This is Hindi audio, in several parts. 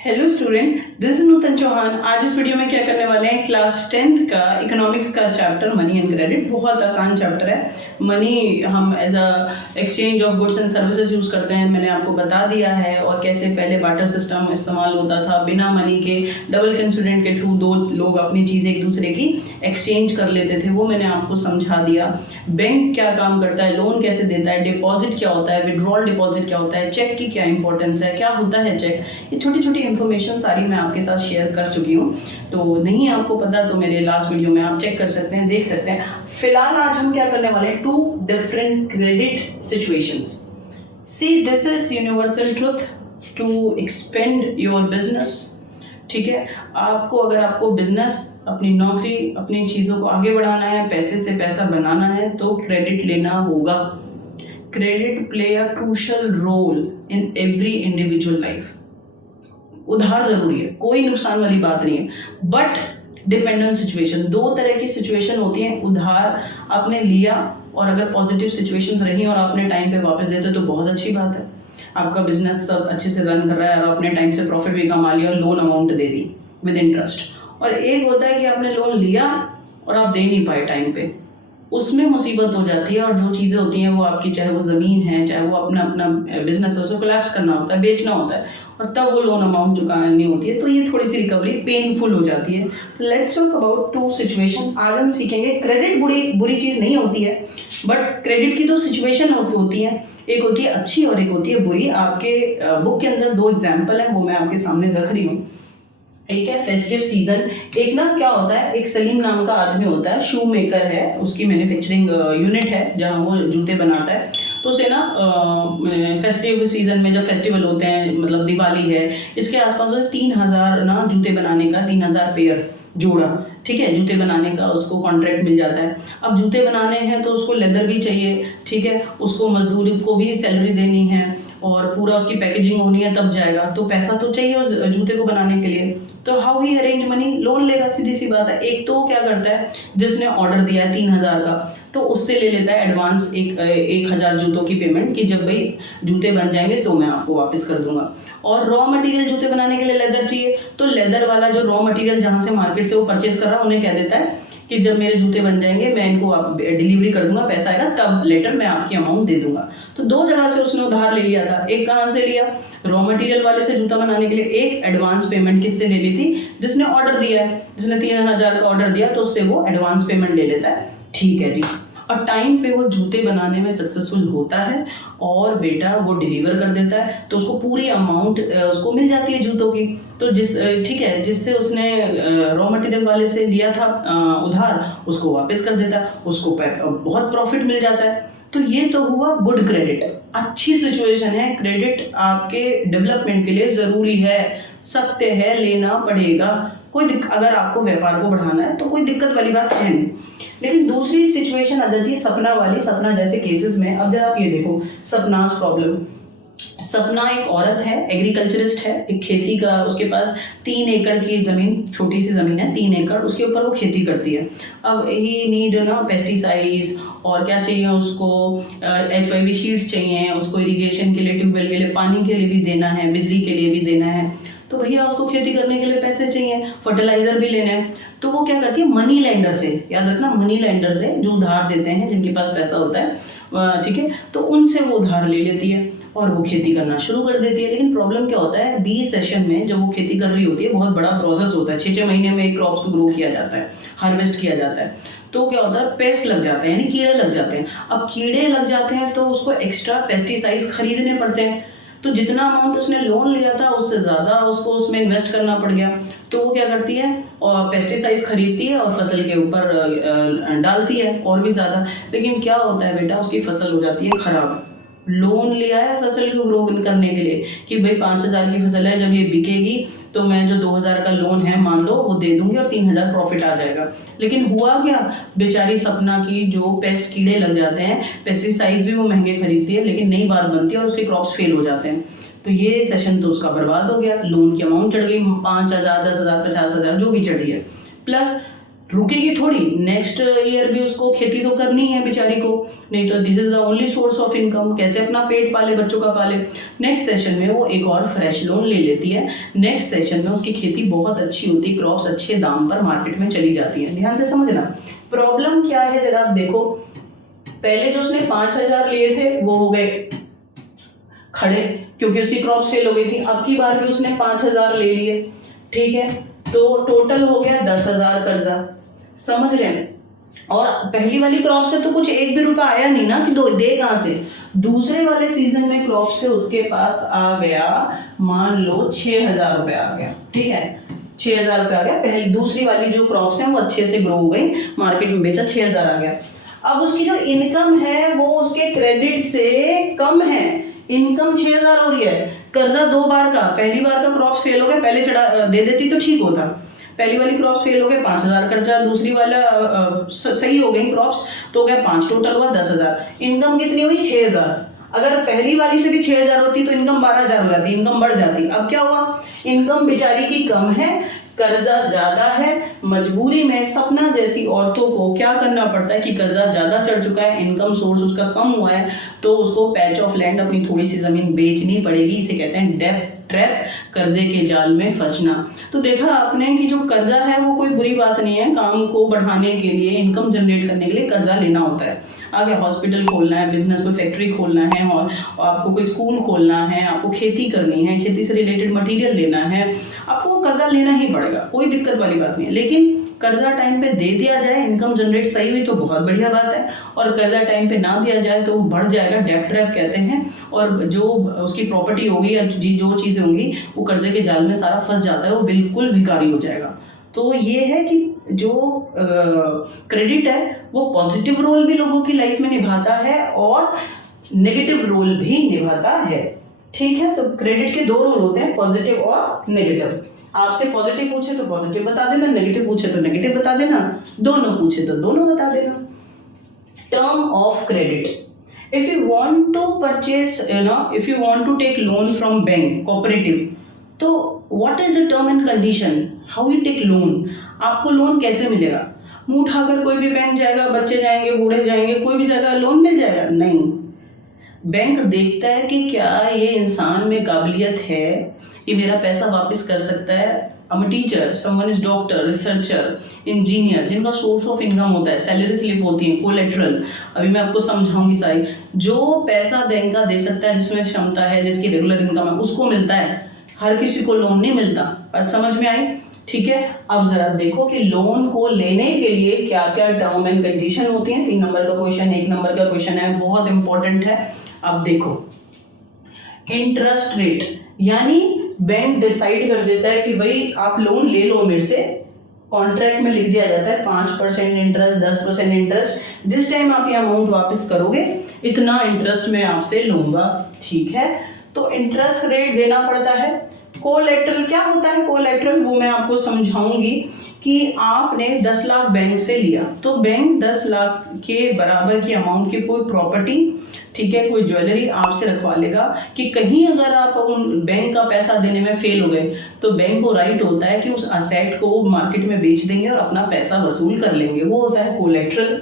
हेलो स्टूडेंट, दिस इज नूतन चौहान। आज इस वीडियो में क्या करने वाले हैं, क्लास 10th का इकोनॉमिक्स का चैप्टर मनी एंड क्रेडिट। बहुत आसान चैप्टर है। मनी हम as a exchange of goods and services use करते हैं, मैंने आपको बता दिया है। और कैसे पहले बार्टर सिस्टम इस्तेमाल होता था, बिना मनी के डबल कंसिडेंट के थ्रू दो लोग अपनी चीज़ें एक दूसरे की एक्सचेंज कर लेते थे, वो मैंने आपको समझा दिया। बैंक क्या काम करता है, लोन कैसे देता है, डिपॉजिट क्या होता है, विड्रॉल डिपॉजिट क्या होता है, चेक की क्या इंपॉर्टेंस है, क्या होता है चेक, ये छोटी छोटी इन्फॉर्मेशन सारी मैं आपके साथ शेयर कर चुकी हूँ। तो नहीं आपको पता तो मेरे लास्ट वीडियो में आप चेक कर सकते हैं, देख सकते हैं। फिलहाल आज हम क्या करने वाले हैं, 2 different credit situations. See this is universal truth to expand your business. ठीक है, आपको बिजनेस, अपनी नौकरी, अपनी चीज़ों को आगे बढ़ाना है, पैसे से पैसा बनाना है तो क्रेडिट लेना होगा। Credit play a crucial role in every individual life. उधार जरूरी है, कोई नुकसान वाली बात नहीं है, बट डिपेंडेंट सिचुएशन, 2 तरह की सिचुएशन होती है। उधार आपने लिया और अगर पॉजिटिव सिचुएशंस रही और आपने टाइम पे वापस दे दे तो बहुत अच्छी बात है, आपका बिजनेस सब अच्छे से रन कर रहा है और आपने टाइम से प्रॉफिट भी कमा लिया और loan amount they the with interest. और एक होता है कि आपने लोन लिया और आप दे नहीं पाए टाइम पे, उसमें मुसीबत हो जाती है। और जो चीज़ें होती हैं वो आपकी, चाहे वो ज़मीन है, चाहे वो अपना बिजनेस है, उसको कोलैप्स करना होता है, बेचना होता है, और तब वो लोन अमाउंट चुकानी होती है, तो ये थोड़ी सी रिकवरी पेनफुल हो जाती है। तो लेट्स टॉक अबाउट 2 सिचुएशन। आज हम सीखेंगे क्रेडिट बुरी चीज़ नहीं होती है, बट क्रेडिट की 2 सिचुएशन होती है, एक होती है अच्छी और एक होती है बुरी। आपके बुक के अंदर 2 एग्जाम्पल हैं, वो मैं आपके सामने रख रही हूँ। एक है फेस्टिव सीजन। एक ना क्या होता है, एक सलीम नाम का आदमी होता है, शू मेकर है, उसकी मैन्युफैक्चरिंग यूनिट है जहाँ वो जूते बनाता है। तो उसे ना फेस्टिव सीजन में जब फेस्टिवल होते हैं, मतलब दिवाली है, इसके आसपास 3000 ना जूते बनाने का, 3000 पेयर जोड़ा, ठीक है, जूते बनाने का उसको कॉन्ट्रैक्ट मिल जाता है। अब जूते बनाने हैं तो उसको लेदर भी चाहिए, ठीक है, उसको मजदूरी को भी सैलरी देनी है और पूरा उसकी पैकेजिंग होनी है, तब जाएगा। तो पैसा तो चाहिए उस जूते को बनाने के लिए। तो how he arrange money, loan लेगा, सीधी सी बात है। एक तो क्या करता है, जिसने ऑर्डर दिया है 3000 का, तो उससे ले लेता है एडवांस 1000 जूतों की पेमेंट, कि जब भाई जूते बन जाएंगे तो मैं आपको वापस कर दूंगा। और रॉ मटेरियल जूते बनाने के लिए लेदर चाहिए, तो लेदर वाला जो रॉ मटेरियल जहाँ से मार्केट से वो परचेज कर रहा है, उन्हें कह देता है कि जब मेरे जूते बन जाएंगे मैं इनको डिलीवरी कर दूंगा, पैसा आएगा तब लेटर मैं आपकी अमाउंट दे दूंगा। तो 2 जगह से उसने उधार ले लिया था। एक कहाँ से लिया, रॉ मटेरियल वाले से जूता बनाने के लिए। एक एडवांस पेमेंट किससे ले ली थी, जिसने ऑर्डर दिया है, जिसने 3000 का ऑर्डर दिया तो उससे वो एडवांस पेमेंट ले लेता है, ठीक है जी। और टाइम पे वो जूते बनाने में सक्सेसफुल होता है और बेटा वो डिलीवर कर देता है, तो उसको पूरी अमाउंट उसको मिल जाती है जूतों की। तो ठीक है, जिससे उसने रॉ मटेरियल वाले से लिया था उधार, उसको वापस कर देता है, उसको बहुत प्रॉफिट मिल जाता है। तो ये तो हुआ गुड क्रेडिट, अच्छी सिचुएशन है। क्रेडिट आपके डेवलपमेंट के लिए ज़रूरी है, सत्य है, लेना पड़ेगा। अगर आपको व्यापार को बढ़ाना है तो कोई दिक्कत वाली बात है नहीं। लेकिन दूसरी सिचुएशन आ जाती है सपना वाली। सपना जैसे केसेस में, अब जरा आप ये देखो, सपनास प्रॉब्लम। सपना एक औरत है, एग्रीकल्चरिस्ट है, एक खेती का, उसके पास 3 एकड़ की ज़मीन, छोटी सी ज़मीन है, 3 एकड़, उसके ऊपर वो खेती करती है। अब ही नीड ना पेस्टिसाइड्स, और क्या चाहिए उसको, HYV शीट्स चाहिए उसको, इरिगेशन के लिए, ट्यूबवेल के लिए, पानी के लिए भी देना है, बिजली के लिए भी देना है। तो भैया उसको खेती करने के लिए पैसे चाहिए, फर्टिलाइजर भी लेने हैं। तो वो क्या करती है, मनी लेंडर से, याद रखना, मनी लेंडर से, जो उधार देते हैं, जिनके पास पैसा होता है, ठीक है, तो उनसे वो उधार ले लेती है और वो खेती करना शुरू कर देती है। लेकिन प्रॉब्लम क्या होता है, 20 सेशन में जब वो खेती कर रही होती है, बहुत बड़ा प्रोसेस होता है, 6-6 महीने में एक क्रॉप्स को ग्रो किया जाता है, हार्वेस्ट किया जाता है। तो क्या होता है, पेस्ट लग जाते हैं, यानी कीड़े लग जाते हैं। अब कीड़े लग जाते हैं तो उसको एक्स्ट्रा पेस्टिसाइड्स खरीदने पड़ते हैं। तो जितना अमाउंट उसने लोन लिया था उससे ज़्यादा उसको उसमें इन्वेस्ट करना पड़ गया। तो वो क्या करती है, और पेस्टिसाइड्स खरीदती है और फसल के ऊपर डालती है और भी ज़्यादा। लेकिन क्या होता है बेटा, उसकी फसल हो जाती है ख़राब। लोन लिया है फसल को ग्रो करने के लिए कि भाई 5000 की फसल है, जब ये बिकेगी तो मैं जो 2000 का लोन है मान लो वो दे दूंगी और 3000 प्रॉफिट आ जाएगा। लेकिन हुआ क्या, बेचारी सपना की जो पेस्ट कीड़े लग जाते हैं, पेस्टिसाइड्स भी वो महंगे खरीदती है लेकिन नई बात बनती है और उसके क्रॉप्स फेल हो जाते हैं। तो ये सेशन तो उसका बर्बाद हो गया। लोन की अमाउंट चढ़ गई 5000, 10,000, 50,000, जो भी चढ़ी है, प्लस रुकेगी थोड़ी, नेक्स्ट ईयर भी उसको खेती तो करनी है बेचारी को, नहीं तो this is the only source of income, कैसे अपना पेट पाले, बच्चों का पाले। नेक्स्ट सेशन में वो एक और फ्रेश लोन ले लेती है, नेक्स्ट सेशन में उसकी खेती बहुत अच्छी होती, क्रॉप्स अच्छे दाम पर मार्केट में चली जाती है। ध्यान से समझना प्रॉब्लम क्या है जरा आप देखो, पहले जो उसने 5,000 लिए थे वो हो गए खड़े क्योंकि उसकी क्रॉप सेल हो गई थी, अब की बार भी उसने 5,000 ले लिए, ठीक है, तो टोटल हो गया 10,000 कर्जा, समझ रहे हैं। और पहली वाली क्रॉप से तो कुछ एक भी रुपया आया नहीं ना कि दो दे कहां से, दूसरे वाले सीजन में क्रॉप से उसके पास आ गया, मान लो 6,000 रुपया आ गया, ठीक है, 6,000 रुपया आ गया। पहली दूसरी वाली जो क्रॉप्स हैं वो अच्छे से ग्रो हो गई, मार्केट में बेचा, 6,000 आ गया। अब उसकी जो इनकम है वो उसके क्रेडिट से कम है, इनकम 6,000 हो रही है, कर्जा 2 बार का, पहली बार का क्रॉप फेल हो गया, पहले चढ़ा दे देती तो ठीक होता, पहली वाली क्रॉप्स फेल हो गए 5,000 कर्जा, दूसरी वाला सही हो गई क्रॉप्स तो हो गया 5, टोटल हुआ 10,000, इनकम कितनी हुई 6,000। अगर पहली वाली से भी 6,000 होती तो इनकम 12,000 हो जाती, इनकम बढ़ जाती। अब क्या हुआ, इनकम बेचारी की कम है, कर्जा ज्यादा है, मजबूरी में सपना जैसी औरतों को क्या करना पड़ता है कि कर्जा ज्यादा चढ़ चुका है, इनकम सोर्स उसका कम हुआ है, तो उसको पैच ऑफ लैंड, अपनी थोड़ी सी जमीन बेचनी पड़ेगी। इसे कहते हैं डेब्ट ट्रैप, कर्जे के जाल में फंसना। तो देखा आपने कि जो कर्जा है वो कोई बुरी बात नहीं है, काम को बढ़ाने के लिए, इनकम जनरेट करने के लिए कर्जा लेना होता है। आगे हॉस्पिटल खोलना है, बिजनेस, कोई फैक्ट्री खोलना है, और आपको कोई स्कूल खोलना है, आपको खेती करनी है, खेती से रिलेटेड मटेरियल लेना है, आपको कर्जा लेना ही पड़ेगा, कोई दिक्कत वाली बात नहीं है। लेकिन कर्जा टाइम पे दे दिया जाए, इनकम जनरेट सही हुई तो बहुत बढ़िया बात है, और कर्जा टाइम पे ना दिया जाए तो बढ़ जाएगा, डेब्ट ट्रैप कहते हैं, और जो उसकी प्रॉपर्टी होगी या जो चीज़ें होंगी वो कर्जे के जाल में सारा फंस जाता है, वो बिल्कुल भिखारी हो जाएगा। तो ये है कि जो क्रेडिट है वो पॉजिटिव रोल भी लोगों की लाइफ में निभाता है और नेगेटिव रोल भी निभाता है, ठीक है। तो क्रेडिट के 2 रोल होते हैं, पॉजिटिव और नेगेटिव। आपसे पॉजिटिव पूछे तो पॉजिटिव बता देना, नेगेटिव पूछे तो नेगेटिव बता देना, दोनों पूछे तो दोनों बता देना। Term of credit, if you want to purchase, if you want to take loan from bank cooperative, तो what is the term and condition, how you take loan, आपको लोन कैसे मिलेगा। मुंह उठाकर कोई भी बैंक जाएगा, बच्चे जाएंगे, बूढ़े जाएंगे, कोई भी जाएगा लोन मिल जाएगा, नहीं। बैंक देखता है कि क्या ये इंसान में काबिलियत है, ये मेरा पैसा वापस कर सकता है। I'm a teacher, someone is doctor, researcher, engineer, जिनका सोर्स ऑफ इनकम होता है, सैलरी स्लिप होती है, कोलेट्रल, अभी मैं आपको समझाऊंगी सारी। जो पैसा बैंक का दे सकता है, जिसमें क्षमता है, जिसकी रेगुलर इनकम है, उसको मिलता है, हर किसी को लोन नहीं मिलता। बात समझ में आई, ठीक है। अब जरा देखो कि लोन को लेने के लिए क्या क्या टर्म एंड कंडीशन होती हैं। 3 नंबर का क्वेश्चन, 1 नंबर का क्वेश्चन है, बहुत इंपॉर्टेंट है। अब देखो, इंटरेस्ट रेट, यानी बैंक डिसाइड कर देता है कि भाई आप लोन ले लो मेरे से, कॉन्ट्रैक्ट में लिख दिया जाता है 5% इंटरेस्ट, 10% इंटरेस्ट, जिस टाइम आप ये अमाउंट वापस करोगे इतना इंटरेस्ट मैं आपसे लूंगा, ठीक है। तो इंटरेस्ट रेट देना पड़ता है। कोलेटरल क्या होता है, कोलेटरल वो मैं आपको समझाऊंगी कि आपने 10 लाख बैंक से लिया, तो बैंक 10 लाख के बराबर की अमाउंट की कोई प्रॉपर्टी, ठीक है, कोई ज्वेलरी आपसे रखवा लेगा कि कहीं अगर आप उन बैंक का पैसा देने में फेल हो गए तो बैंक को राइट होता है कि उस असेट को मार्केट में बेच देंगे और अपना पैसा वसूल कर लेंगे, वो होता है कोलेटरल।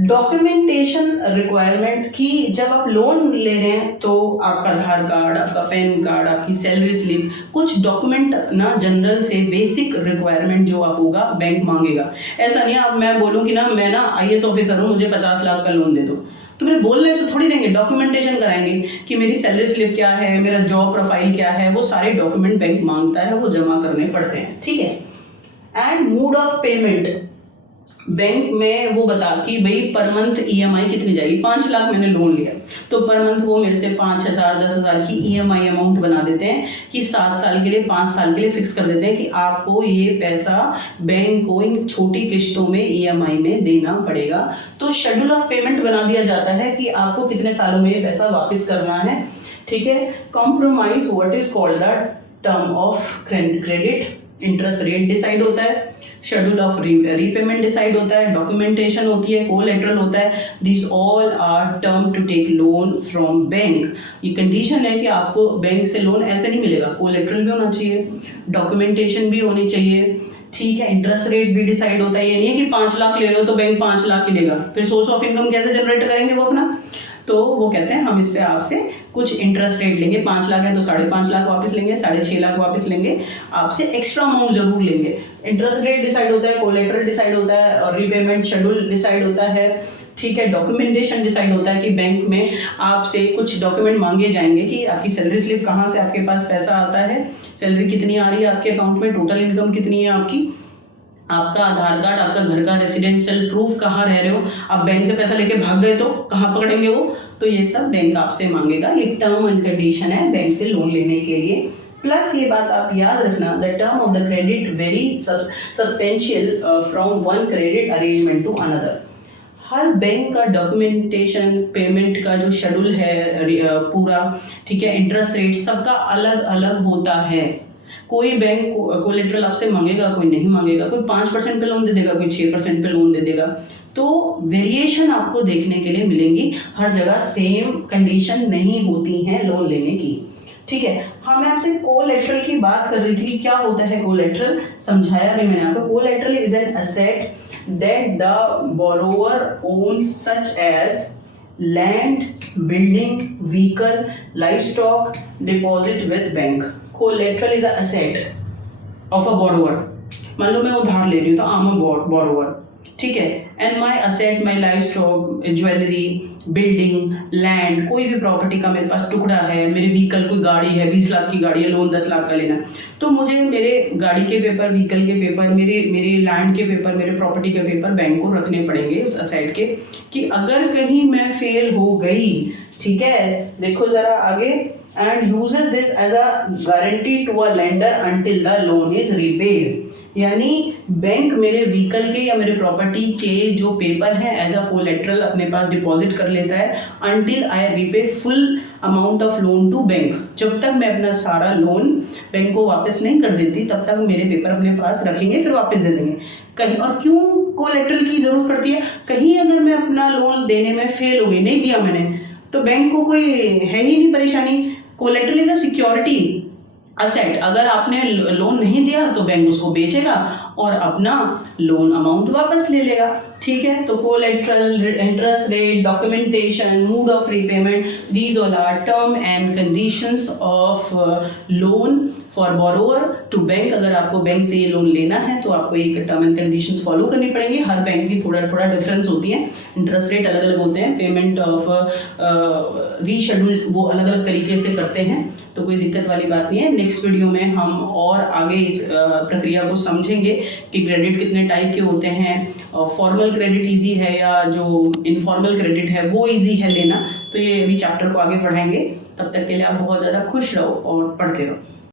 डॉक्यूमेंटेशन रिक्वायरमेंट की जब आप लोन ले रहे हैं तो आपका आधार कार्ड, आपका पैन कार्ड, आपकी सैलरी स्लिप, कुछ डॉक्यूमेंट ना जनरल से बेसिक रिक्वायरमेंट जो आप होगा बैंक मांगेगा। ऐसा नहीं आप मैं बोलूँ कि ना मैं ना IAS ऑफिसर हूँ, मुझे 50 लाख का लोन दे दो, तो मेरे बोलने से थोड़ी देंगे, डॉक्यूमेंटेशन कराएंगे कि मेरी सैलरी स्लिप क्या है, मेरा जॉब प्रोफाइल क्या है, वो सारे डॉक्यूमेंट बैंक मांगता है, वो जमा करने पड़ते हैं, ठीक है। And mode of payment, bank में वो बता कि भाई पर मंथ EMI कितनी जाएगी। 5 लाख मैंने लोन लिया तो पर मंथ वो मेरे से 5,000 10,000 की EMI अमाउंट बना देते हैं कि 7 साल के लिए 5 साल के लिए फिक्स कर देते हैं कि आपको ये पैसा बैंक को इन छोटी किश्तों में EMI में देना पड़ेगा। तो शेड्यूल ऑफ पेमेंट बना दिया जाता है कि आपको कितने सालों में ये पैसा वापस करना है, ठीक है। Compromise, what is called the term of credit, interest rate decide होता है। शेड्यूल ऑफ रीपेमेंट डिसाइड होता है, डॉक्यूमेंटेशन होती है, कोलेटरल होता है। This all are term to take loan from bank. ये कंडीशन है कि आपको बैंक से लोन ऐसे नहीं मिलेगा, कोलेटरल भी होना चाहिए, डॉक्यूमेंटेशन भी होनी चाहिए, ठीक है। इंटरेस्ट रेट भी डिसाइड होता है, ये नहीं है कि 5 लाख ले रहे हो तो बैंक 5 लाख ही लेगा, फिर सोर्स ऑफ इनकम कैसे जनरेट करेंगे वो अपना। तो वो कहते हैं हम इससे आपसे कुछ इंटरेस्ट रेट लेंगे, 5 लाख है तो 5.5 लाख वापस लेंगे, 6.5 लाख वापस लेंगे, आपसे एक्स्ट्रा अमाउंट जरूर लेंगे। इंटरेस्ट रेट डिसाइड होता है, कोलेटरल डिसाइड होता है, और रीपेमेंट शेड्यूल डिसाइड होता है, ठीक है। डॉक्यूमेंटेशन डिसाइड होता है कि बैंक में आपसे कुछ डॉक्यूमेंट मांगे जाएंगे कि आपकी सैलरी स्लिप कहाँ से आपके पास पैसा आता है, सैलरी कितनी आ रही है आपके अकाउंट में, टोटल इनकम कितनी है आपकी, आपका आधार कार्ड, आपका घर का रेसिडेंशियल प्रूफ, कहाँ रह रहे हो, आप बैंक से पैसा लेके भाग गए तो कहाँ पकड़ेंगे वो, तो ये सब बैंक आपसे मांगेगा। ये टर्म एंड कंडीशन है बैंक से लोन लेने के लिए। प्लस ये बात आप याद रखना, the term of the credit very substantial from one credit arrangement to another. हर बैंक का डॉक्यूमेंटेशन, पेमेंट का जो शेड्यूल है पूरा, ठीक है, इंटरेस्ट रेट सबका अलग अलग होता है। कोई बैंक कोलेटरल आपसे मांगेगा, कोई नहीं मांगेगा, कोई 5% पे लोन दे देगा, कोई 6% पे लोन दे देगा। तो वेरिएशन आपको देखने के लिए मिलेंगी, हर जगह सेम कंडीशन नहीं होती है लोन लेने की, ठीक है। हाँ, मैं आपसे कोलेटरल की बात कर रही थी, क्या होता है कोलेटरल, समझाया भी मैंने आपको। Collateral is an asset that the borrower owns such as land, building, vehicle, livestock, deposit with bank. Collateral is a asset of a borrower. मान लो मैं उधार ले रही हूँ तो आई एम अ बोरोवर, ठीक है, and my asset, my livestock, jewellery, building, land, कोई भी प्रॉपर्टी का मेरे पास टुकड़ा है, मेरे व्हीकल, कोई गाड़ी है, 20 लाख की गाड़ी है, लोन 10 लाख का लेना, तो मुझे मेरे गाड़ी के पेपर, व्हीकल के पेपर, मेरे लैंड के पेपर, मेरे प्रॉपर्टी के पेपर बैंक को रखने पड़ेंगे उस असेट के, कि अगर कहीं मैं फेल हो गई, ठीक है, देखो जरा आगे, and uses this as a guarantee to a lender until the loan is repaid. यानी बैंक मेरे व्हीकल के या मेरे प्रॉपर्टी के जो पेपर हैं एज अ कोलेटरल अपने पास डिपॉजिट कर लेता है until I repay full amount of loan to bank. जब तक मैं अपना सारा लोन बैंक को वापस नहीं कर देती तब तक मेरे पेपर अपने पास रखेंगे, फिर वापस दे देंगे। कहीं और क्यों कोलेटरल की जरूरत पड़ती है, कहीं अगर मैं अपना लोन देने में फेल हो गई, नहीं दिया मैंने, तो बैंक को कोई है ही नहीं परेशानी। Collateral is a security asset, अगर आपने लोन नहीं दिया तो बैंक उसको बेचेगा और अपना लोन अमाउंट वापस ले लेगा, ठीक है। तो collateral, interest rate, documentation, mode of repayment, these all are term and conditions of loan for borrower to bank. अगर आपको बैंक से ये लोन लेना है तो आपको ये टर्म एंड कंडीशंस फॉलो करनी पड़ेंगी। हर बैंक की थोड़ा थोड़ा डिफरेंस होती है, इंटरेस्ट रेट अलग अलग होते हैं, पेमेंट ऑफ रीशेड्यूल वो अलग अलग तरीके से करते हैं, तो कोई दिक्कत वाली बात नहीं है। नेक्स्ट वीडियो में हम और आगे इस प्रक्रिया को समझेंगे कि क्रेडिट कितने टाइप के होते हैं, फॉर्मल क्रेडिट इजी है या जो इनफॉर्मल क्रेडिट है वो इजी है लेना। तो ये अभी चैप्टर को आगे बढ़ाएंगे, तब तक के लिए आप बहुत ज़्यादा खुश रहो और पढ़ते रहो।